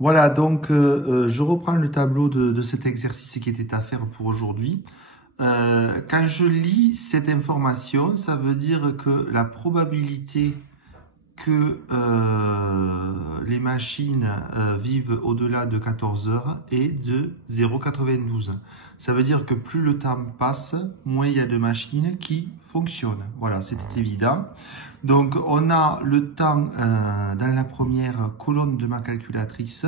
Voilà, donc je reprends le tableau de cet exercice qui était à faire pour aujourd'hui. Quand je lis cette information, ça veut dire que la probabilité que les machines vivent au-delà de 14 heures est de 0,92. Ça veut dire que plus le temps passe, moins il y a de machines qui fonctionnent. Voilà, c'était évident. Donc, on a le temps dans la première colonne de ma calculatrice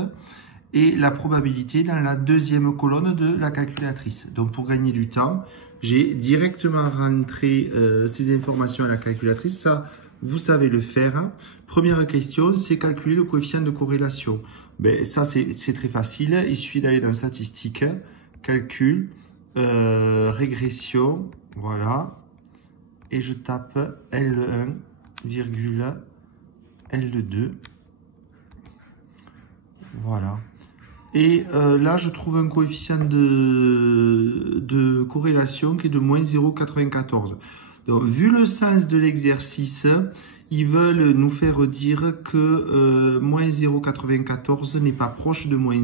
et la probabilité dans la deuxième colonne de la calculatrice. Donc, pour gagner du temps, j'ai directement rentré ces informations à la calculatrice. Ça, vous savez le faire. Première question, c'est calculer le coefficient de corrélation. Ben, ça, c'est très facile. Il suffit d'aller dans Statistiques, Calcul, Régression, voilà. Et je tape L1, L2. Voilà. Et là, je trouve un coefficient de corrélation qui est de moins 0,94. Donc, vu le sens de l'exercice, ils veulent nous faire dire que moins 0,94 n'est pas proche de moins 1.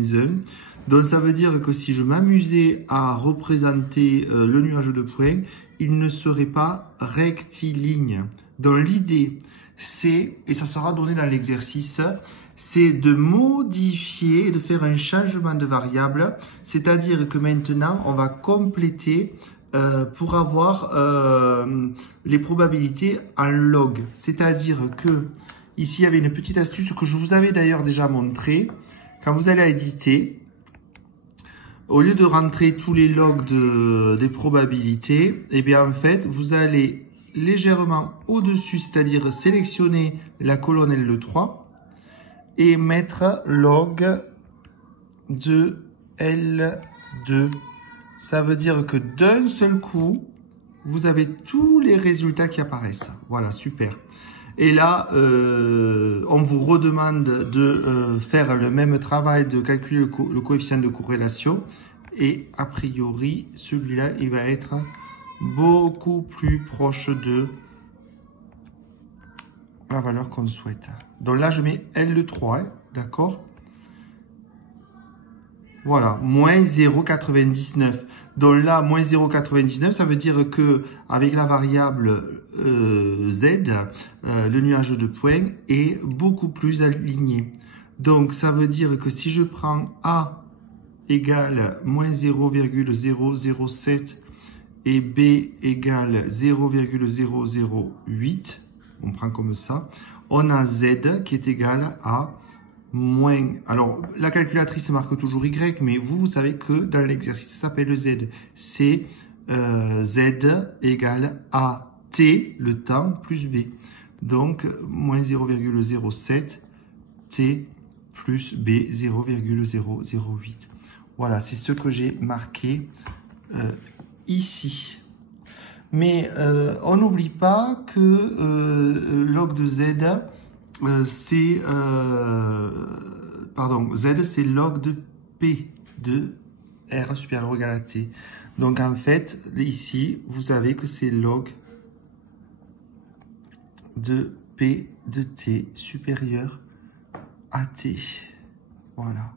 Donc, ça veut dire que si je m'amusais à représenter le nuage de points, il ne serait pas rectiligne. Donc, l'idée, c'est, et ça sera donné dans l'exercice, c'est de modifier et de faire un changement de variable. C'est-à-dire que maintenant, on va compléter pour avoir les probabilités en log. C'est-à-dire que ici, il y avait une petite astuce que je vous avais d'ailleurs déjà montré. Quand vous allez éditer, au lieu de rentrer tous les logs des probabilités, eh bien en fait, vous allez légèrement au-dessus, c'est-à-dire sélectionner la colonne L3 et mettre log de L2. Ça veut dire que d'un seul coup, vous avez tous les résultats qui apparaissent. Voilà, super. Et là, on vous redemande de faire le même travail, de calculer le coefficient de corrélation. Et a priori, celui-là, il va être beaucoup plus proche de la valeur qu'on souhaite. Donc là, je mets L3, hein, d'accord? Voilà, moins 0,99. Donc là, moins 0,99, ça veut dire que avec la variable Z, le nuage de points est beaucoup plus aligné. Donc ça veut dire que si je prends A égale moins 0,007 et B égale 0,008, on prend comme ça, on a Z qui est égal à moins. Alors, la calculatrice marque toujours Y, mais vous savez que dans l'exercice, ça s'appelle Z. C'est Z égale à T, le temps, plus B. Donc, moins 0,07 T plus B, 0,008. Voilà, c'est ce que j'ai marqué ici. Mais on n'oublie pas que log de Z, c'est Z, c'est log de P de R supérieur ou égal à T. Donc en fait, ici, vous savez que c'est log de P de T supérieur à T. Voilà.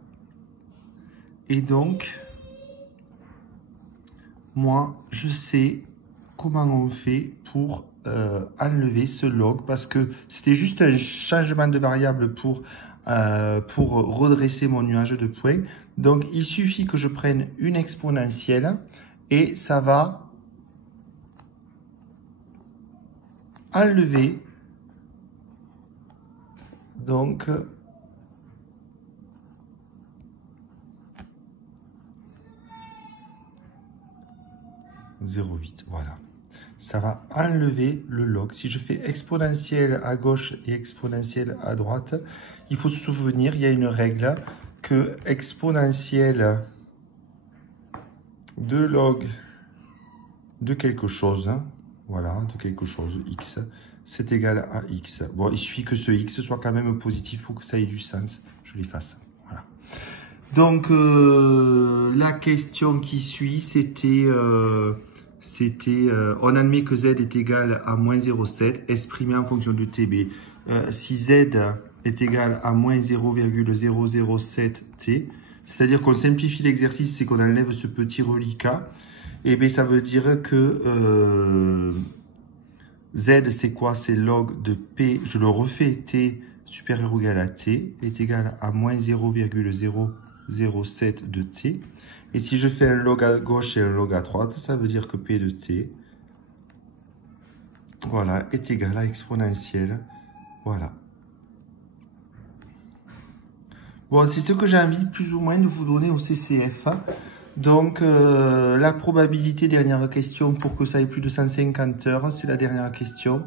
Et donc, moi, je sais comment on fait pour enlever ce log, parce que c'était juste un changement de variable pour redresser mon nuage de points. Donc, il suffit que je prenne une exponentielle et ça va enlever donc 0,8, voilà. Ça va enlever le log. Si je fais exponentielle à gauche et exponentielle à droite, il faut se souvenir, il y a une règle que exponentielle de log de quelque chose, hein, voilà, de quelque chose, x, c'est égal à x. Bon, il suffit que ce x soit quand même positif pour que ça ait du sens. Je l'efface. Voilà. Donc, la question qui suit, c'était... on admet que Z est égal à moins 0,7, exprimé en fonction de TB. Si Z est égal à moins 0,007t. C'est-à-dire qu'on simplifie l'exercice, c'est qu'on enlève ce petit reliquat. Et bien, ça veut dire que z, c'est quoi? C'est log de p, je le refais, t supérieur ou égal à t est égal à moins 0,007 de t. Et si je fais un log à gauche et un log à droite, ça veut dire que p de t, voilà, est égal à exponentielle. Voilà. Bon, c'est ce que j'ai envie plus ou moins de vous donner au CCF. Donc, la probabilité, dernière question, pour que ça ait plus de 150 heures, c'est la dernière question.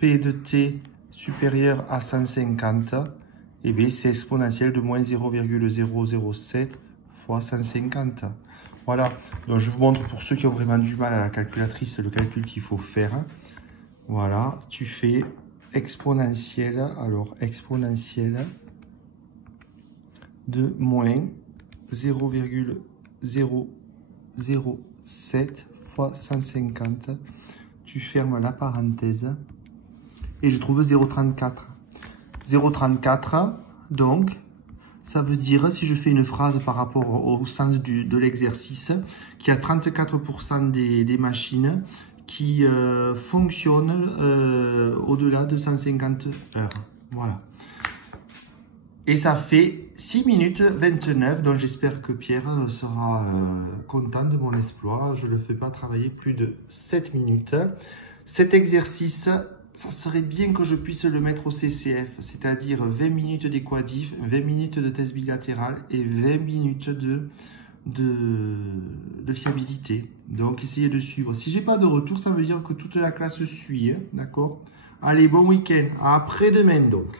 P de t supérieur à 150, et bien c'est exponentielle de moins 0,007 fois 150. Voilà, donc je vous montre pour ceux qui ont vraiment du mal à la calculatrice, le calcul qu'il faut faire. Voilà, tu fais exponentielle, alors exponentielle de moins 0,007 fois 150. Tu fermes la parenthèse et je trouve 0,34. 0,34, donc ça veut dire, si je fais une phrase par rapport au sens de l'exercice, qu'il y a 34% des machines qui fonctionnent au-delà de 150 heures. Voilà. Et ça fait 6 minutes 29, donc j'espère que Pierre sera content de mon exploit. Je ne le fais pas travailler plus de 7 minutes. Cet exercice, ça serait bien que je puisse le mettre au CCF, c'est-à-dire 20 minutes d'équadif, 20 minutes de test bilatéral et 20 minutes de fiabilité. Donc, essayez de suivre. Si j'ai pas de retour, ça veut dire que toute la classe suit, hein, d'accord? Allez, bon week-end. À après-demain, donc.